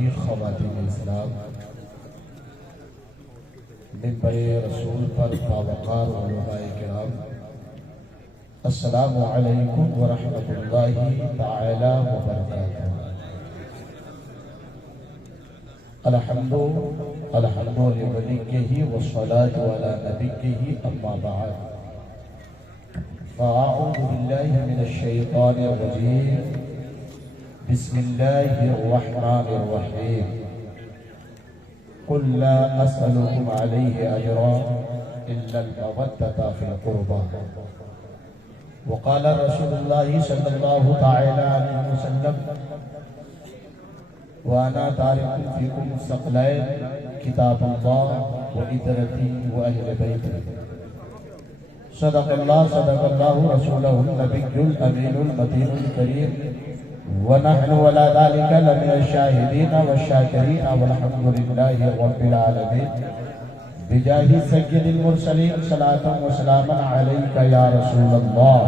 مشیخ خواتین اسلام، منبر رسول پر باوقار علماء کرام، السلام علیکم ورحمۃ اللہ تعالی وبرکاتہ۔ الحمد لملکہ والصلاة علی نبیہ اما بعد، فاعوذ باللہ من الشیطان الرجیم، بسم اللہ الرحمن الرحیم، قل لا اسألكم علیہ اجرا الا المودۃ فی القربى، وقال رسول اللہ صلی اللہ تعالی علیہ وسلم، وانا تارک فیکم الثقلین کتاب اللہ وعترتی واہل بیتی، صدق اللہ رسولہ النبی الامین المتین الکریم، ونحن ولا ذلك لمن الشاہدین والشاکرین والحمد للہ رب العالمین، بجاہ سید المرسلین صلاۃ وسلاما علیک یا رسول اللہ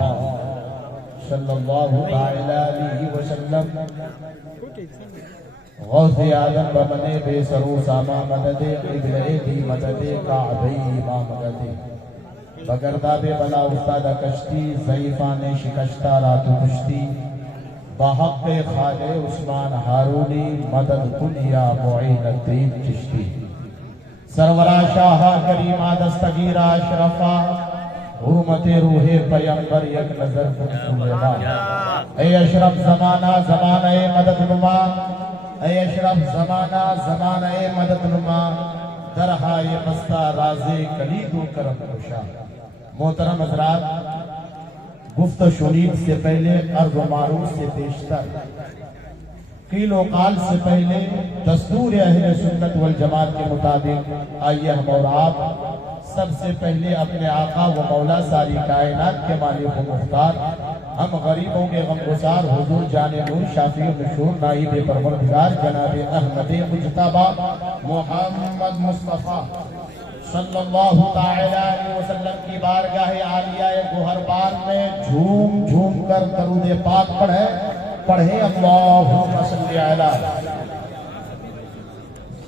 صلی اللہ تعالی علیہ وسلم، غوث آدم بمنے بے سرو ساما مدد قبلہ دی مدد کعبی ما مدد، بگرداب بلا استاد کشتی ضعیفان شکشتہ رات کشتی، بحق خالِ عثمان ہارونی مدد دنیا معین الدین چشتی، سرورہ شاہ کریمہ دستگیرہ اشرفہ حرمت روح پیمبر یک نظر کنسولما، اے اشرف زمانہ زمانہ مدد نما، اے اشرف زمانہ زمانہ مدد نما، درہائے مستہ رازِ کلید و کرم کشا۔ محترم حضرات، گفت و شنید سے پہلے عرض و معروف سے پیشتر، قیل و قال سے پہلے دستور اہل سنت والجماعت کے مطابق آئیے ہم اور آپ سب سے پہلے اپنے آقا و مولا ساری کائنات کے مالک و مختار، ہم غریبوں کے غمگسار حضور جان نور شافی و مشہور نائب پروردگار جناب احمد مجتبی محمد مصطفیٰ صلی اللہ تعالی علیہ وسلم کی بارگاہ عالیہ گوہر بار میں جھوم جھوم کر درود پاک پڑھیں اللہم صلی علی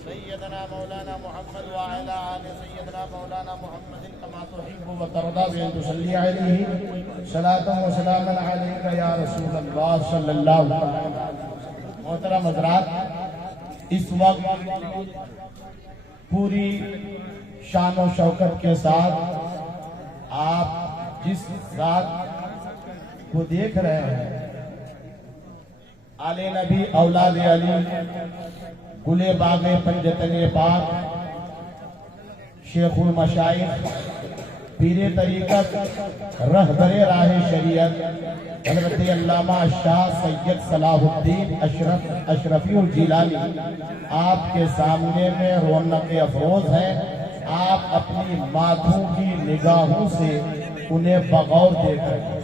سیدنا مولانا محمد وعلی آل سیدنا مولانا محمد کما تحب و ترضی بأن تصلی علیہ صلاۃ و سلام علیک یا رسول اللہ صلی اللہ علیہ وسلم۔ محترم حضرات، اس وقت پوری شان و شوکت کے ساتھ آپ جس ذات کو دیکھ رہے ہیں، آل نبی اولاد علی گل باغ پنجتن پاک، شیخ المشائخ، پیر طریقت، رہبر راہ شریعت، حضرت علامہ شاہ سید صلاح الدین اشرفی الجیلانی آپ کے سامنے میں رونق افروز ہیں۔ آپ اپنی ماتھوں کی نگاہوں سے انہیں بغور دیکھ رہے ہیں،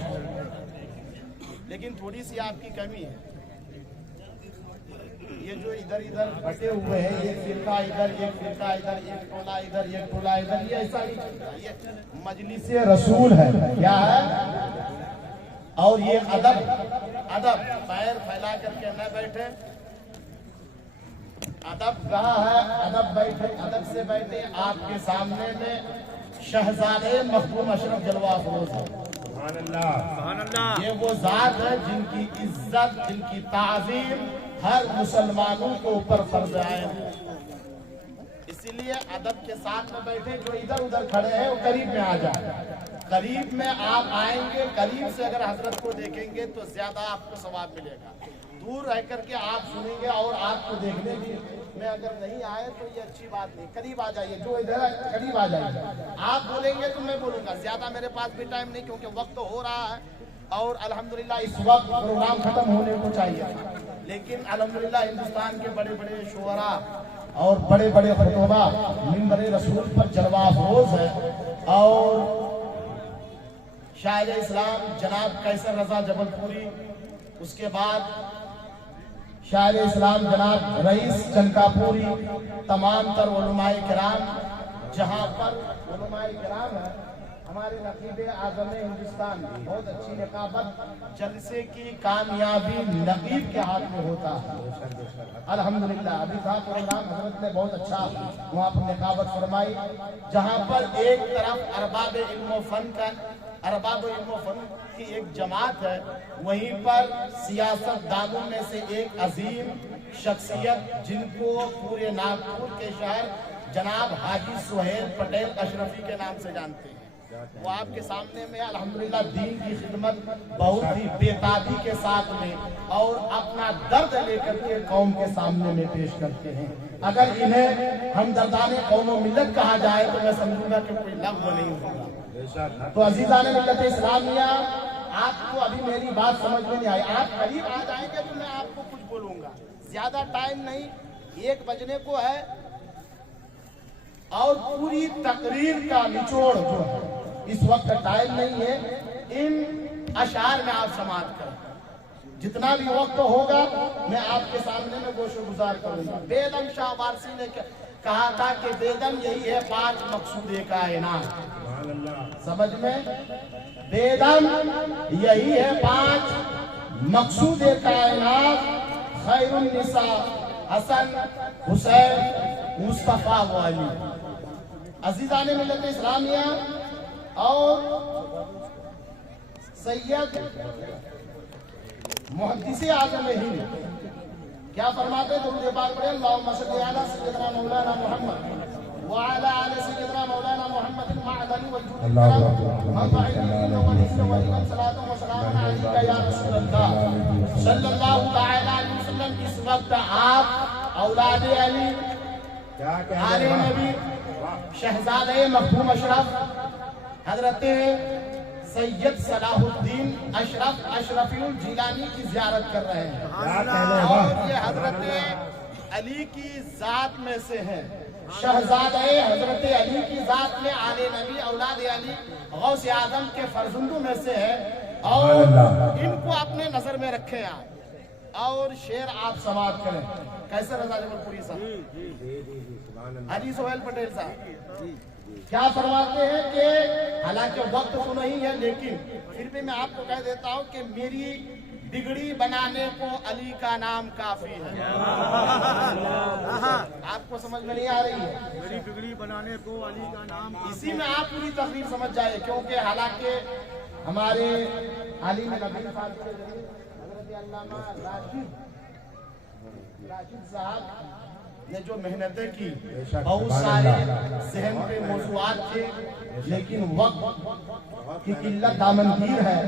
لیکن تھوڑی سی آپ کی کمی ہے۔ یہ جو ادھر ادھر بٹے ہوئے ہیں، ایک فرقہ ادھر ایک فرقہ ادھر، ایک ٹولہ ادھر ایک ٹولہ ادھر، یہ ایسا نہیں چلتا۔ یہ مجلس رسول ہے، کیا ہے؟ اور یہ ادب پیر پھیلا کر کے نہ بیٹھے، ادب کہاں ہے؟ ادب بیٹھے، ادب سے بیٹھے۔ آپ کے سامنے میں شہزادے مخدوم اشرف جلوہ افروز ہے، سبحان اللہ۔ یہ وہ ذات ہے جن کی عزت، جن کی تعظیم ہر مسلمانوں کے اوپر فرض عین ہے، اسی لیے ادب کے ساتھ میں بیٹھے۔ جو ادھر ادھر کھڑے ہیں وہ قریب میں آ جائیں، قریب میں آپ آئیں گے، قریب سے اگر حضرت کو دیکھیں گے تو زیادہ آپ کو ثواب ملے گا۔ دور رہ کر کے آپ سنیں گے اور آپ کو دیکھنے میں اگر نہیں آئے تو یہ اچھی بات نہیں۔ قریب آ جائیے، جو ادھر ہے قریب آ جائیے، آپ بولیں گے تو میں بولوں گا۔ زیادہ میرے پاس بھی ٹائم نہیں کیونکہ وقت تو ہو رہا ہے، اور الحمدللہ اس وقت پروگرام ختم ہونے کو چاہیے تھا، لیکن الحمدللہ ہندوستان کے بڑے بڑے شعراء اور بڑے بڑے خطبہ منبر رسول پر جلوہ افروز ہے، اور شاعر اسلام جناب قیصر رضا جبل پوری، اس کے بعد شاعر اسلام جناب رئیس چنکا پوری، تمام تر علماء کرام، جہاں پر علماء کرام ہیں ہمارے نقیب اعظم ہندوستان بہت اچھی نقابت، جلسے کی کامیابی نقیب کے ہاتھ میں ہوتا ہے۔ الحمدللہ ابھی تھا پروگرام، حضرت نے بہت اچھا وہاں پر نقابت فرمائی، جہاں پر ایک طرف ارباب علم و فن کی ایک جماعت ہے، وہیں پر سیاست دانوں میں سے ایک عظیم شخصیت جن کو پورے ناگپور کے شہر جناب حاجی سہیل پٹیل اشرفی کے نام سے جانتے ہیں، وہ آپ کے سامنے میں الحمدللہ دین کی خدمت بہت ہی بےتابی کے ساتھ میں اور اپنا درد لے کر کے قوم کے سامنے میں پیش کرتے ہیں۔ اگر انہیں ہم دردان قوم و ملت کہا جائے تو میں سمجھوں گا کہ کوئی لغو نہیں ہوگا۔ تو عزیزان ملت اسلامیہ، آپ کو ابھی میری بات سمجھ میں نہیں آئی، آپ قریب آ جائیں گے تو میں آپ کو کچھ بولوں گا، زیادہ ٹائم نہیں، 1 بجنے کو ہے، اور پوری تقریر کا نچوڑ جو ہے اس وقت ٹائم نہیں ہے، ان اشعار میں آپ سماعت کریں، جتنا بھی وقت ہوگا میں آپ کے سامنے میں گوش و گزار کروں گا۔ بیدم شاہ وارسی نے کہا تھا کہ بیدم یہی ہے 5 مقصود کائنات، سمجھ میں؟ بیدم یہی ہے 5 مقصود کائنات، خیر النساء حسن حسین مصطفیٰ و علی۔ عزیزان ملت اسلامیہ، اور سید محدث اعظم ہند کیا فرماتے ہیں؟ درود پاک پڑھیں، اللہم صلی علی سیدنا مولانا محمد وعلی آل سیدنا مولانا محمد المعدن والجود الکرم منبع الدین والعز والجلال، صلاۃ و سلام علیک یا رسول اللہ صلی اللہ تعالی علیہ وسلم۔ اس وقت آپ اولاد علی، آل نبی، شہزادہ مخدوم اشرف حضرت سید صلاح الدین اشرف اشرفی الجیلانی کی زیارت کر رہے ہیں، اور یہ حضرت علی کی ذات میں سے ہے، شہزادہ حضرت علی کی ذات میں، آل نبی اولاد علی غوث اعظم کے فرزندوں میں سے ہے، اور ان کو اپنے نظر میں رکھیں آپ، اور شعر آپ سماعت کریں۔ کیسے رضا جبل پوری صاحب، حاجی سہیل پٹیل صاحب کیا فرماتے ہیں کہ حالانکہ وقت تو نہیں ہے، لیکن پھر بھی میں آپ کو کہہ دیتا ہوں کہ میری بگڑی بنانے کو علی کا نام کافی ہے۔ آپ کو سمجھ میں نہیں آ رہی ہے؟ میری بگڑی بنانے کو علی کا نام، اسی میں آپ پوری تقریر سمجھ جائے، کیونکہ حالانکہ ہمارے عالم نبی حضرت علامہ راشد صاحب نے جو محنتیں کی، بہت سارے ذہن پہ موضوعات تھے، لیکن وقت کی قلت دامنگیر ہے۔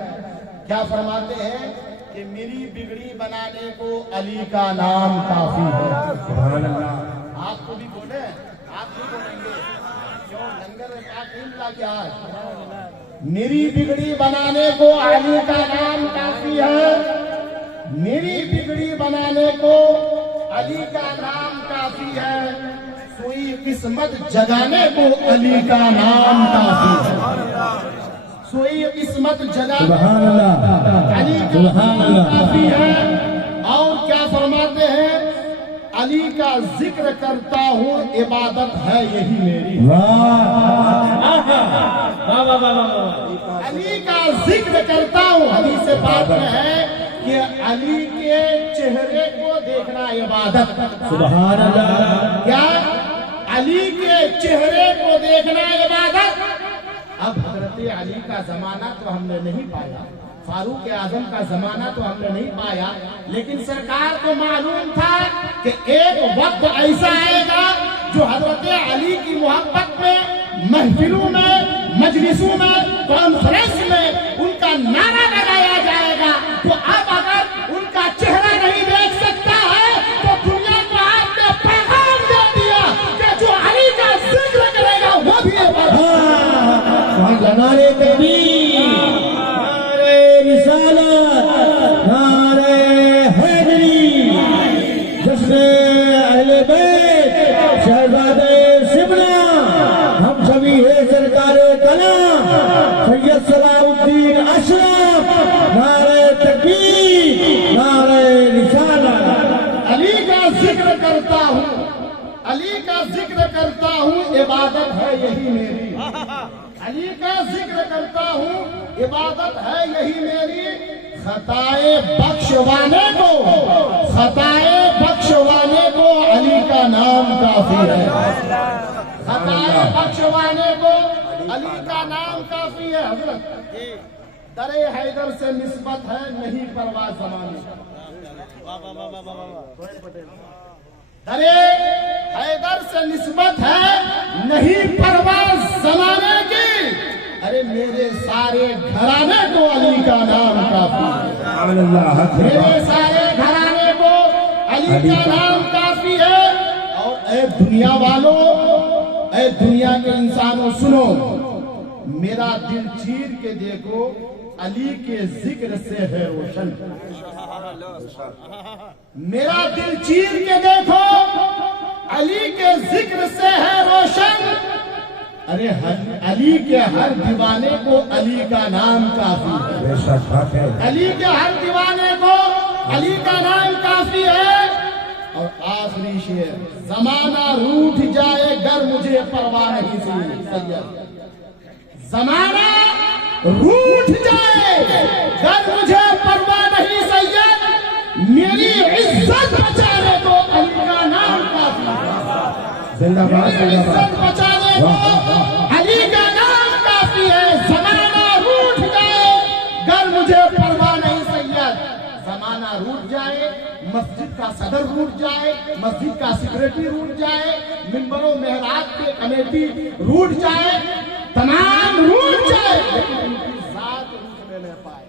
کیا فرماتے ہیں کہ میری بگڑی بنانے کو علی کا نام کافی ہے۔ سبحان اللہ۔ آپ کو بھی بولے، آپ بھی بولیں گے، کیوں لنگر پاک نہیں ملا کیا آج؟ میری بگڑی بنانے کو علی کا نام کافی ہے، میری بگڑی بنانے کو علی کا نام کافی ہے، سوئی قسمت جگانے کو علی کا نام کافی ہے، سوئی قسمت جگانے کو علی کا نام کافی ہے۔ اور کیا فرماتے ہیں؟ علی کا ذکر کرتا ہوں عبادت ہے یہی میری، علی کا ذکر کرتا ہوں، حدیث پاک میں ہے کہ علی کے چہرے کو دیکھنا عبادت۔ سبحان اللہ۔ کیا؟ علی کے چہرے کو دیکھنا عبادت۔ اب حضرت علی کا زمانہ تو ہم نے نہیں پایا، فاروق اعظم کا زمانہ تو ہم نے نہیں پایا، لیکن سرکار کو معلوم تھا کہ ایک وقت ایسا آئے گا جو حضرت علی کی محبت میں، محفلوں میں، مجلسوں میں، کانفرنس میں ان کا نعرہ لگایا جائے گا۔ تو اب اگر ان کا چہرہ نہیں دیکھ سکتا ہے تو دنیا کو آپ نے پیغام دے دیا کہ جو علی کا ذکر کرے گا وہ بھی نعرے تکبیر، نعرے رسالت، نعرے حیدری، جشن اہل بیت، شہزادے شبلا، ہم سبھی ہے سرکار کلام سید صلاح الدین اشرف، نعرے تکبیر، نعرے رسالت۔ علی کا ذکر کرتا ہوں، علی کا ذکر کرتا ہوں عبادت ہے یہی میری۔ علی کا ذکر کرتا ہوں، عبادت ہے یہی میری، خطائے بخشوانے کو، خطائے بخشوانے کو علی کا نام کافی ہے، خطائے بخشوانے کو علی کا نام کافی ہے۔ حضرت در حیدر سے نسبت ہے نہیں پرواہ زمانے در حیدر سے نسبت ہے نہیں پرواہ زمانے کی، ارے میرے سارے گھرانے کو علی کا نام کافی ہے، میرے سارے گھرانے کو علی کا نام کافی ہے۔ اور اے دنیا والوں، اے دنیا کے انسانوں، سنو، میرا دل چیر کے دیکھو، علی کے ذکر سے ہے روشن، میرا دل چیر کے دیکھو، علی کے ذکر سے ہے روشن۔ ارے علی کے ہر دیوانے کو علی کا نام کافی ہے، علی کے ہر دیوانے کو علی کا نام کافی ہے۔ اور آخری شعر، زمانہ روٹھ جائے گر مجھے پرواہ نہیں سید، زمانہ روٹھ جائے گر مجھے پرواہ نہیں سید، میری عزت بچانے کو علی کا نام کافی ہے، میری عزت بچانے کو علی کا نام کافی ہے۔ زمانہ روٹھ جائے گر مجھے پرواہ نہیں سید، زمانہ روٹھ جائے، مسجد کا صدر روٹ جائے، مسجد کا سیکریٹری روٹ جائے، ممبر و محراب کے کمیٹی روٹ جائے، تمام روٹ جائے، لیکن ان کی ذات روٹنے نہ پائے۔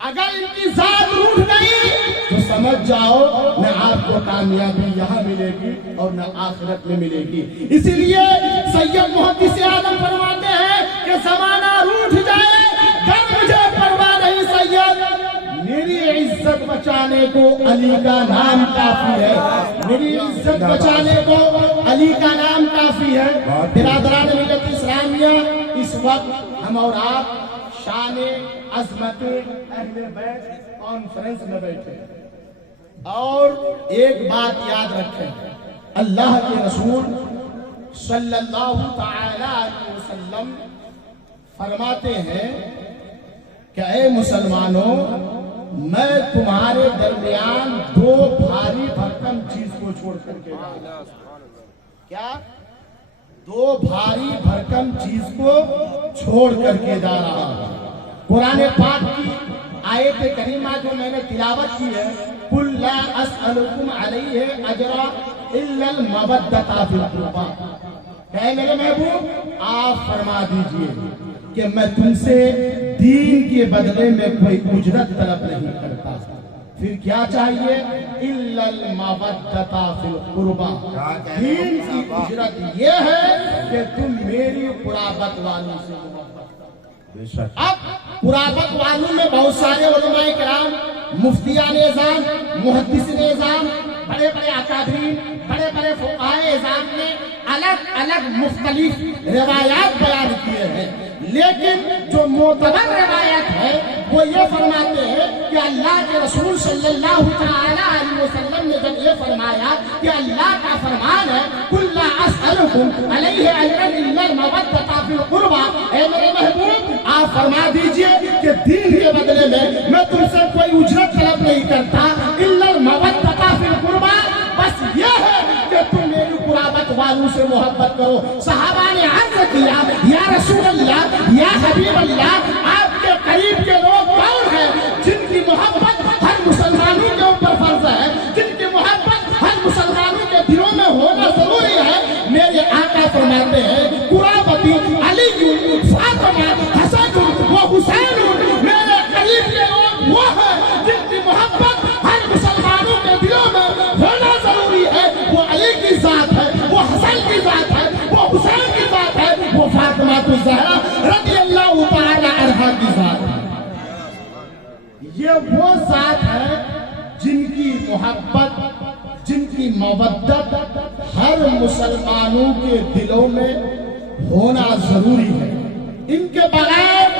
اگر ان کی ذات روٹ گئی تو سمجھ جاؤ نہ آپ کو کامیابی یہاں ملے گی اور نہ آخرت میں ملے گی۔ اسی لیے سید محدث اعظم فرماتے ہیں کہ زمانہ روٹ جائے گر مجھے پرواہ نہیں سید، میری عزت بچانے کو علی کا نام کافی ہے، میری عزت بچانے کو علی کا نام کافی ہے۔ برادران ملت اسلامیہ، اس وقت ہم اور آپ شان عظمت اہل بیت کانفرنس میں بیٹھے اور ایک بات یاد رکھیں، اللہ کے رسول صلی اللہ تعالی علیہ وسلم فرماتے ہیں کہ اے مسلمانوں، میں تمہارے درمیان دو بھاری بھرکم چیز کو چھوڑ کر کے کیا؟ دو بھاری بھرکم چیز کو چھوڑ کر کے جا رہا ہوں۔ قرآن پاک کی آیت کریمہ جو میں نے تلاوت کی ہے، قُلْ لَا أَسْأَلُكُمْ عَلَيْهِ أَجْرًا إِلَّا الْمَوَدَّةَ فِي الْقُرْبَىٰ، کہ میرے محبوب آپ فرما دیجئے کہ میں تم سے دین کے بدلے میں کوئی اجرت طلب نہیں کرتا، پھر کیا چاہیے؟ الا المودۃ فی القربى، دین کی اجرت یہ ہے کہ تم میری قرابت والوں سے محبت۔ اب قرابت والوں میں بہت سارے علماء کرام، مفتیان اعظام، محدثین اعظام، بڑے بڑے اکابرین، بڑے بڑے فقہاء اعظام نے الگ الگ مختلف روایات بیان کیے ہیں، لیکن جو معتبر روایت ہے وہ یہ فرماتے ہیں کہ اللہ کے رسول صلی اللہ تعالی علیہ وسلم نے جب یہ فرمایا کہ اللہ کا فرمان ہے قُلْ لَا أَسْأَلُكُمْ عَلَيْهِ أَجْرًا إِلَّا الْمَوَدَّةَ فِي الْقُرْبَىٰ، اے میرے محبوب آپ فرما دیجئے کہ دین کے بدلے میں تم سے کوئی اجرت طلب نہیں کرتا، إِلَّا الْمَوَدَّةَ فِي الْقُرْبَىٰ، بس یہ ہے کہ تم میری قرابت والوں سے محبت کرو۔ صحابہ نے عرض کیا یا رسول اللہ، یا حبیب اللہ، آپ کے قریب کے لوگ کون ہیں جن کی محبت ہر مسلمانوں کے اوپر فرض ہے، جن کی محبت ہر مسلمانوں کے دلوں میں ہونا ضروری ہے؟ میرے آقا فرماتے ہیں قرابتی علی، فاطمہ، حسن و حسین، میرے قریب کے لوگ وہ ہیں جن کی محبت ہر مسلمانوں کے دلوں میں ہونا ضروری ہے۔ وہ علی کی ذات ہے، وہ حسن کی ذات ہے، وہ حسین کی ذات ہے، وہ فاطمہ الزہرا رضی اللہ تعالی عنہا کی ذات ہے۔ یہ وہ ذات ہے جن کی محبت، جن کی مودت ہر مسلمانوں کے دلوں میں ہونا ضروری ہے۔ ان کے بغیر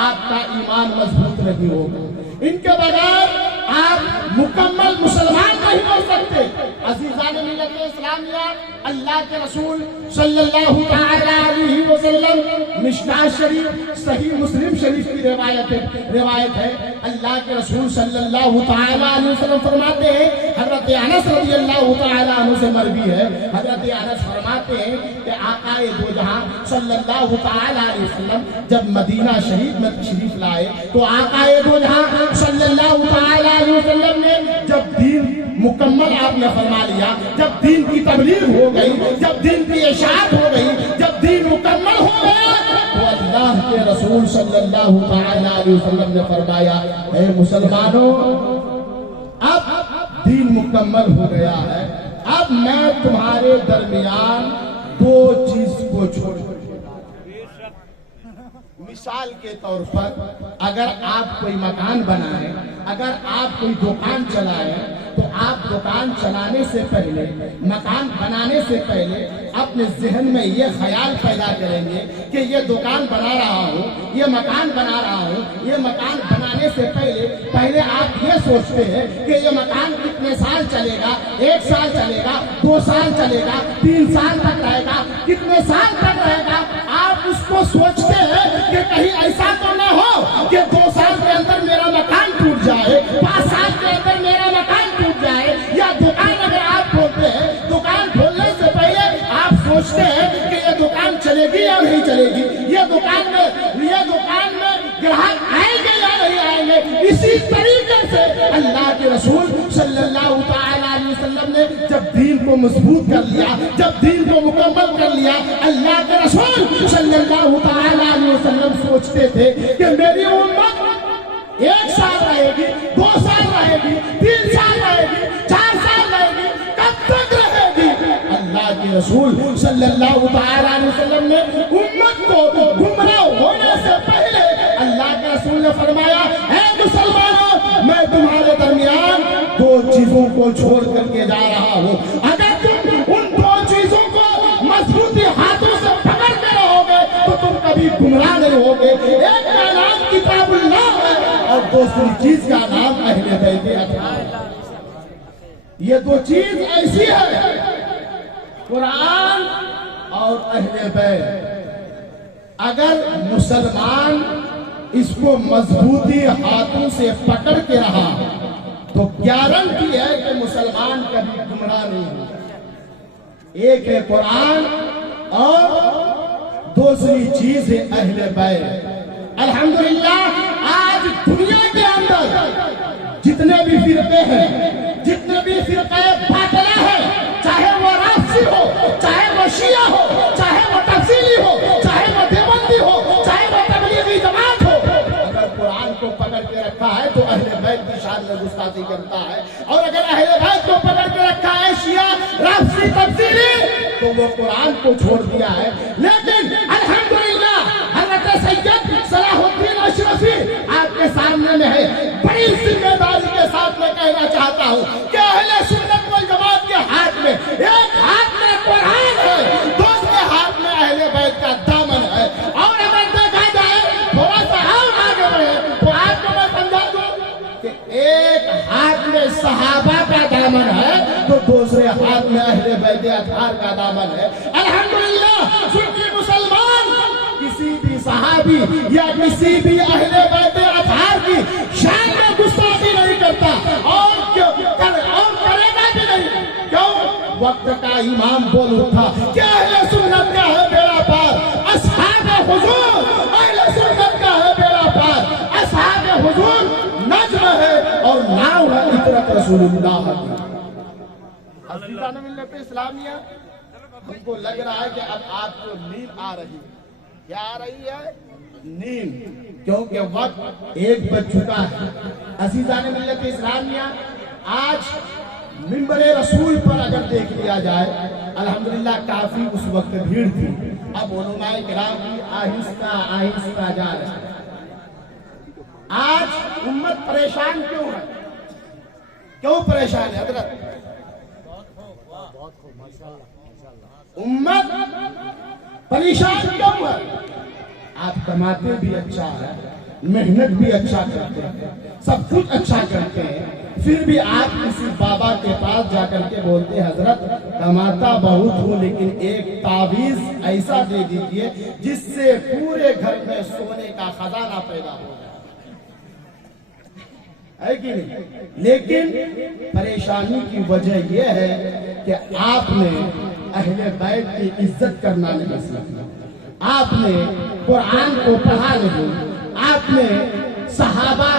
آپ کا ایمان مضبوط نہیں ہوگا، ان کے بغیر آپ مکمل مسلمان نہیں ہو سکتے۔ عزیزان ملت اسلامیہ، اللہ کے رسول صلی اللہ تعالی علیہ وسلم، مشکات شریف صحیح مسلم شریف کی روایت ہے، اللہ کے رسول صلی اللہ تعالی علیہ وسلم فرماتے ہیں، حضرت انس رضی اللہ تعالی عنہ سے مروی ہے، حضرت انس فرماتے ہیں کہ آقا دو جہاں صلی اللہ تعالی علیہ وسلم جب مدینہ شریف میں تشریف لائے تو آقا دو جہاں صلی اللہ تعالی علیہ وسلم نے جب دین مکمل آپ نے فرما لیا، جب دین کی تبلیغ ہو گئی، جب دین کی اشاعت ہو گئی، جب دین مکمل ہو گیا تو اللہ کے رسول صلی اللہ تعالی علیہ وسلم نے فرمایا، اے مسلمانوں، اب دین مکمل ہو گیا ہے، اب میں تمہارے درمیان دو چیز کو چھوڑ دوں۔ مثال کے طور پر اگر آپ کوئی مکان بنائیں، اگر آپ کوئی دکان چلائیں تو آپ دکان چلانے سے پہلے، مکان بنانے سے پہلے اپنے ذہن میں یہ خیال پیدا کریں گے کہ یہ دکان بنا رہا ہوں، یہ مکان بنا رہا ہوں، یہ مکان بنانے سے پہلے آپ یہ سوچتے ہیں کہ یہ مکان کتنے سال چلے گا، 1 سال چلے گا، 2 سال چلے گا، 3 سال تک رہے گا، کتنے سال تک رہے گا، آپ اس کو سوچتے ہیں کہ کہیں ایسا تو نہ ہو کہ 2 سال کے اندر میرا مکان ٹوٹ جائے، 5 سال کے اندر میرا مکان ٹوٹ جائے، یا دکان اگر آپ کھولتے ہیں، دکان کھولنے سے پہلے آپ سوچتے ہیں کہ یہ دکان چلے گی یا نہیں چلے گی، یہ دکان میں گراہک آئیں گے یا نہیں آئیں گے۔ اسی طریقے سے اللہ کے رسول صلی اللہ تعالی علیہ وسلم نے جب دین کو مضبوط کر لیا، جب دین کو مکمل کر لیا، اللہ کے رسول صلی اللہ تعالی علیہ وسلم سوچتے تھے کہ میری امت 1 سال رہے گی، 2 سال رہے گی، 3 سال رہے گی، 4 سال رہے گی، کب تک رہے گی؟ اللہ کے رسول صلی اللہ تعالی علیہ وسلم نے امت کو گمراہ ہونے سے پہلے اللہ کے رسول نے فرمایا، اے مسلمانوں، میں تمہارے درمیان 2 چیزوں کو چھوڑ کر کے جا رہا ہوں، اگر تم ان 2 چیزوں کو مضبوطی ہاتھوں سے پکڑتے رہو گے تو تم کبھی گمراہ نہیں ہوگے۔ ایک کا نام کتاب اللہ ہے اور دوسری چیز کا نام اہل بیت اطہار۔ یہ 2 چیز ایسی ہے، قرآن اور اہل بیت، اگر مسلمان اس کو مضبوطی ہاتھوں سے پکڑ کے رہا تو گارنٹی ہے کہ مسلمان کبھی گمراہ نہیں ہوگا۔ ایک ہے قرآن اور دوسری چیز ہے اہل بیت۔ الحمدللہ آج دنیا کے اندر جتنے بھی فرقے ہیں، جتنے بھی فرقے باطلہ ہیں، چاہے وہ رافضی ہو، چاہے وہ شیعہ ہو، چاہے وہ تفصیلی ہو، چاہے وہ دیوبندی ہو، چاہے وہ تبلیغی جماعت ہو، اگر قرآن کو پکڑ کے رکھا ہے تو اہل بیت کی شان میں گستاخی کرتا ہے، اور اگر اہل بیت کو پکڑ کے رکھا ہے شیعہ، رافضی، تفصیلی، تو وہ قرآن کو چھوڑ دیا ہے۔ لیکن الحمدللہ حضرت سید صلاح الدین اشرفی آپ کے سامنے میں ہے، بڑی ذمہ داری کے ساتھ میں کہنا چاہتا ہوں کہ اہل سنت والجماعت کے ہاتھ میں ایک ہاتھ میں قرآن ہے، دوسرے ہاتھ میں اہل بیت کا دامن ہے، اور اگر دیکھا جائے تھوڑا سا اور آگے بڑھے تو آپ کو میں سمجھا دوں کہ ایک ہاتھ میں صحابہ کا دامن ہے تو دوسرے ہاتھ میں اہل بیت اطہار کا دامن ہے۔ الحمدللہ سنی مسلمان کسی بھی صحابی یا کسی بھی اہل بیت اطہار کی شان میں گستاخی نہیں کرتا، اور کرے گا بھی نہیں۔ کیوں؟ وقت کا امام بول اٹھا کہ اہل سنت کا ہے بیڑا پار، اصحاب حضور، اہل سنت کا ہے بیڑا پار، اصحاب حضور نجم ہے اور ناؤ ہے عطرت رسول اللہ کی۔ عزیزان ملت اسلامیہ، ہم کو لگ رہا ہے کہ اب آپ کو نیند آ رہی ہے۔ کیا آ رہی ہے؟ نیند، کیونکہ وقت 1 بج چکا ہے۔ عزیزان ملت اسلامیہ، آج منبر رسول پر اگر دیکھ لیا جائے، الحمدللہ کافی اس وقت بھیڑ تھی، اب علماء کرام بھی آہستہ آہستہ جا رہے ہیں۔ آج امت پریشان کیوں ہے؟ کیوں پریشان ہے حضرت؟ امت پریشان کیوں ہے؟ آپ کماتے بھی اچھا ہے، محنت بھی اچھا کرتے ہیں، سب کچھ اچھا کرتے ہیں، پھر بھی آپ کسی بابا کے پاس جا کر کے بولتے حضرت کماتا بہت ہوں لیکن ایک تعویذ ایسا دے دیجئے جس سے پورے گھر میں سونے کا خزانہ پیدا ہو جائے، ہے کہ نہیں؟ لیکن پریشانی کی وجہ یہ ہے کہ آپ نے اہل بیت کی عزت کرنا نہیں سیکھا، آپ نے قرآن کو پڑھا نہیں، آپ نے صحابہ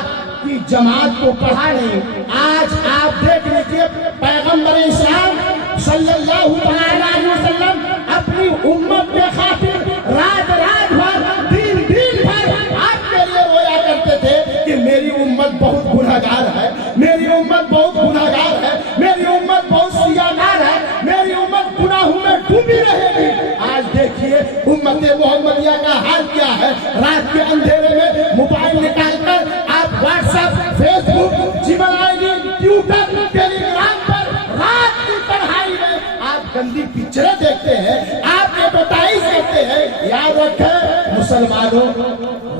کی جماعت کو پڑھا نہیں۔ آج آپ دیکھ لیجئے پیغمبر اسلام صلی اللہ علیہ وسلم اپنی امت کے خاطر رات رات بھر دن بھر آپ کے لیے رویا کرتے تھے کہ میری امت بہت گناہگار ہے، میری امت بہت گناہگار ہے، میری امت بہت سیاہگار ہے، میری امت گناہوں میں ڈوبی رہے گی۔ آج دیکھیے امت محمدیہ کا حال کیا ہے، رات کے اندھیرے میں موبائل نکال کر آپ WhatsApp, Facebook, Gmail ID, Twitter, Telegram پر رات کی تنہائی میں آپ گندی پکچریں دیکھتے ہیں، آپ ایڈورٹائز کرتے ہیں۔ یاد رکھیں مسلمانوں،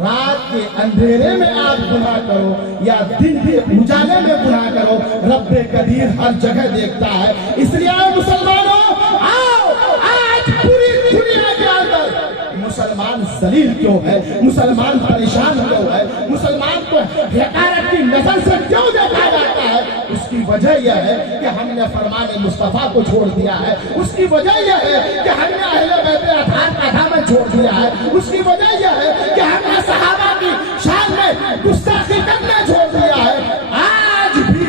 رات کے اندھیرے میں آپ گناہ کرو یا دن کے اجالے میں گناہ کرو، رب قدیر ہر جگہ دیکھتا ہے۔ اس لیے مسلمانوں آؤ، آج پوری دنیا کے اندر مسلمان ذلیل کیوں ہے، مسلمان پریشان کیوں ہے، مسلمان کو حقارت کی نظر سے کیوں دیکھا جاتا ہے؟ اس کی وجہ یہ ہے کہ ہم نے فرمان مصطفیٰ کو چھوڑ دیا ہے، اس کی وجہ یہ ہے کہ ہم نے اہل بیت اطہار کا دامن چھوڑ دیا ہے، اس کی وجہ یہ ہے کہ ہم نے صحابہ کی شان میں گستاخی کرنا چھوڑ دیا ہے۔ آج بھی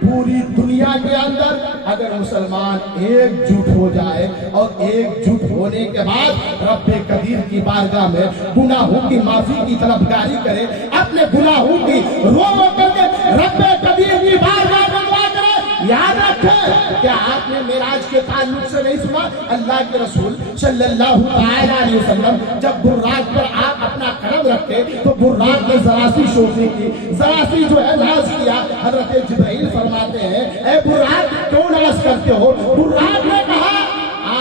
پوری دنیا کے اندر اگر مسلمان ایک جٹ ہو جائے اور ایک جٹ ہونے کے بعد رب قدیر کی بارگاہ میں گناہوں کی معافی کی طلبگاری کرے، اپنے گناہوں کی رو کر کے رب قدیر کی بارگاہ میں دعا کرے۔ یاد رکھیں کہ آپ نے معراج کے تعلق سے نہیں سنا، اللہ کے رسول صلی اللہ علیہ وسلم جب براق پر آپ اپنا قدم رکھتے تو براق نے ذرا سی شوخی کی، ذرا سی جو ہے ناز کیا۔ حضرت جبرائیل فرماتے ہیں اے براق کیوں ناز کرتے ہو؟ براق نے کہا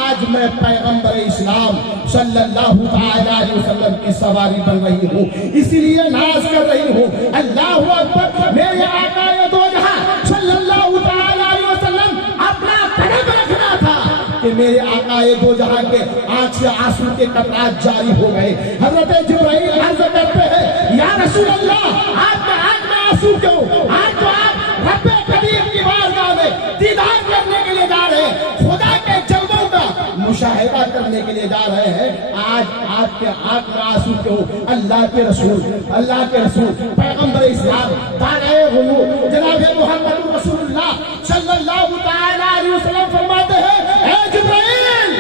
آج میں پیغمبر اسلام صلی اللہ علیہ وسلم کی سواری بن رہی ہوں، اسی لیے ناز کر رہی ہوں۔ اللہ اکبر، میرے آقا دو جہاں صلی اللہ علیہ وسلم اپنا قدم رکھنا تھا کہ میرے آقا دو جہاں کے آنکھ سے آنسو کے قطرات جاری ہو گئے۔ حضرت جبرائیل عرض کرتے ہیں یا رسول اللہ آپ کے آنکھ میں آنسو کیوں؟ آج تو آپ رب قدیر کی بارگاہ میں دیدار کرنے کے لیے جا رہے ہیں، خدا کے جلووں کا مشاہدہ کرنے کے لیے جا رہے ہیں، آج آپ کے آنکھ میں آنسو کیوں؟ اللہ کے رسول پیغمبر اسلام دانائے غیوب جناب محمد رسول اللہ صلی اللہ علیہ وسلم فرماتے ہیں اے جبرائیل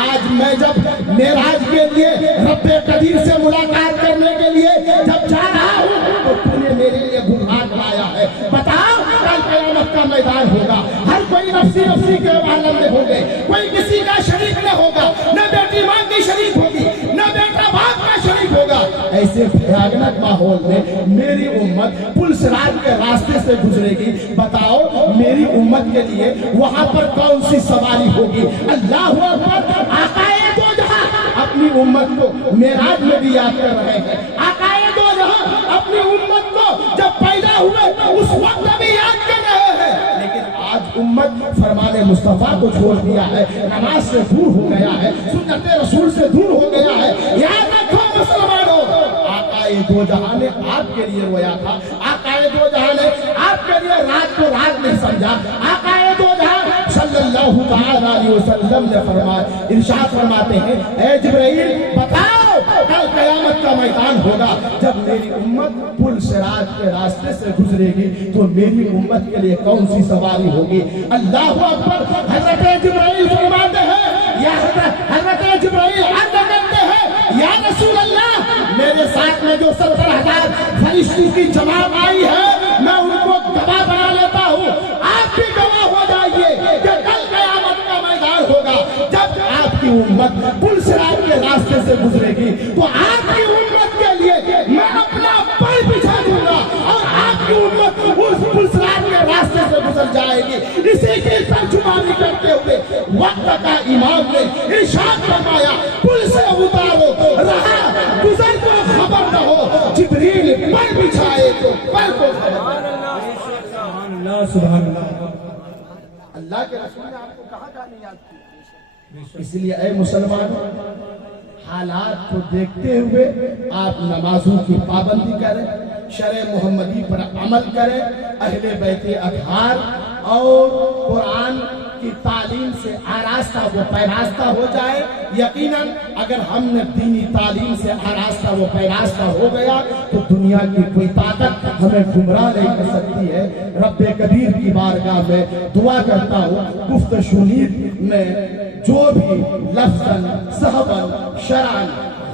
آج میں جب معراج کے لیے رب قدیر سے ملاقات کرنے کے لیے جب جا رہا ہوں تو تو نے میرے لیے براق لایا ہے، بتاؤ کل قیامت کا میدان ہوگا، ہر کوئی نفسی نفسی کے عالم میں ہوگے، کوئی کسی کا شریک نہ ہوگا، نہ بیٹی ماں کی شریک ہوگی، نہ بیٹا باپ کا شریک ہوگا۔ ایسے بھیانک ماحول میں میری امت پل صراط کے راستے سے گزرے گی، بتاؤ میری امت کے لیے وہاں پر کون سی سواری ہوگی؟ اللہ اکبر، آقا دو جہاں اپنی امت کو معراج میں بھی یاد کر رہے ہیں، آقا دو جہاں اپنی امت کو جب پیدا ہوئے اس وقت بھی یاد کر رہے ہیں، لیکن آج امت فرمان مصطفیٰ کو چھوڑ دیا ہے، نماز سے دور ہو گیا ہے، سنت رسول سے دور ہو گیا ہے۔ یاد رکھو مسلمانوں، آقا دو جہاں نے آپ کے لیے رویا تھا، آقا دو جہاں نے آپ کے لیے رات کو رات نہیں سمجھا، آقا دو جہاں صلی اللہ علیہ وسلم نے فرمایا، ارشاد فرماتے ہیں اے جبرائیل بتاؤ کل قیامت کا میدان ہوگا جب میری امت پل صراط کے راستے سے گزرے گی تو میری امت کے لیے کون سی سواری ہوگی؟ اللہ اکبر، حضرت جبرائیل فرماتے ہیں یا حضرت جبرائیل عرض کرتے ہیں یا رسول اللہ میرے ساتھ میں جو 70,000 فرشتوں کی جماعت آئی ہے میں ان کو گواہ بنا لیتا ہوں، آپ بھی گواہ ہو جائیے کہ کل قیامت کا میدان ہوگا جب آپ کی امت پل صراط کے راستے سے گزرے گی تو آپ کی امت کے لیے میں اپنا پر بچھا دوں گا اور آپ کی امت اس پل صراط کے راستے سے گزر جائے گی۔ اسی کی ترجمانی کرتے ہوئے وقت کا امام نے ارشاد فرمایا پل سے اتارو رہا گزر کو خبر نہ ہو، جبریل پر بچھائے تو پر کو خبر نہ ہو۔ کے رسول نے آپ کو کہاں نہیں یاد کی؟ اس لیے اے مسلمانوں، حالات کو دیکھتے ہوئے آپ نمازوں کی پابندی کریں، شرع محمدی پر عمل کریں، اہل بیت اطہار اور قرآن کی تعلیم سے آراستہ و پیراستہ ہو جائے۔ یقیناً اگر ہم نے دینی تعلیم سے آراستہ و پیراستہ ہو گیا تو دنیا کی کوئی طاقت ہمیں گمراہ نہیں کر سکتی ہے۔ رب کبیر کی بارگاہ میں دعا کرتا ہوں، گفت شنید میں جو بھی لفظاً صحباً شرعاً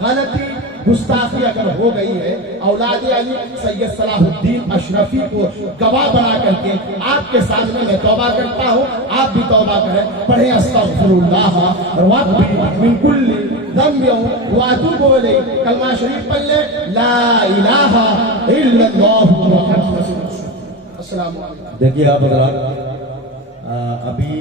غلطی گستاخی اگر ہو گئی ہے، اولاد علی سید صلاح الدین اشرفی کو گواہ بنا کر کے آپ کے سامنے میں توبہ کرتا ہوں، آپ بھی توبہ کریں، پڑھیں استغفر اللہ ربی من کل ذنب واتوب الیہ، کلمہ شریف پڑھ لیں، لا الہ الا اللہ محمد رسول اللہ۔ السلام علیکم۔ دیکھیے آپ حضرات، ابھی